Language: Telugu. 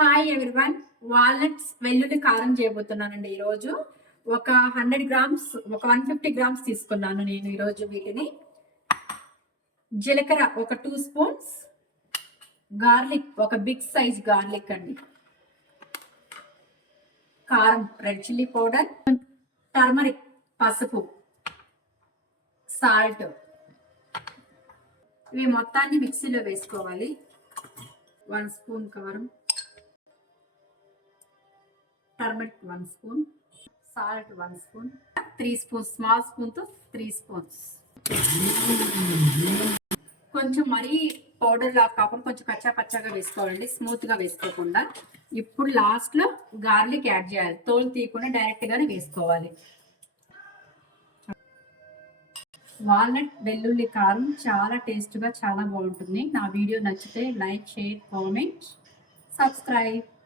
Hi everyone. వాల్నట్స్ వెల్లుల్లి కారం చేయబోతున్నానండి ఈరోజు. ఒక 100 గ్రామ్స్, ఒక 150 గ్రామ్స్ తీసుకున్నాను నేను ఈరోజు. వీటిని జీలకర్ర ఒక 2 స్పూన్స్, గార్లిక్ ఒక బిగ్ సైజ్ గార్లిక్ అండి, కారం రెడ్ చిల్లీ పౌడర్, టర్మరిక్ పసుపు, సాల్ట్. ఇవి మొత్తాన్ని మిక్సీలో వేసుకోవాలి. 1 స్పూన్ కారం, turmeric 1 spoon, salt 1 spoon, 3 spoons, small స్పూన్తో 3 స్పూన్స్. కొంచెం మరీ పౌడర్ లా కాకుండా కొంచెం కచ్చా పచ్చాగా వేసుకోవాలండి, స్మూత్ గా వేసుకోకుండా. ఇప్పుడు లాస్ట్ లో గార్లిక్ యాడ్ చేయాలి, తోలు తీయకుండా డైరెక్ట్ గానే వేసుకోవాలి. వాల్నట్ వెల్లుల్లి కారం చాలా టేస్ట్గా చాలా బాగుంటుంది. నా వీడియో నచ్చితే లైక్, షేర్, కామెంట్, సబ్స్క్రైబ్.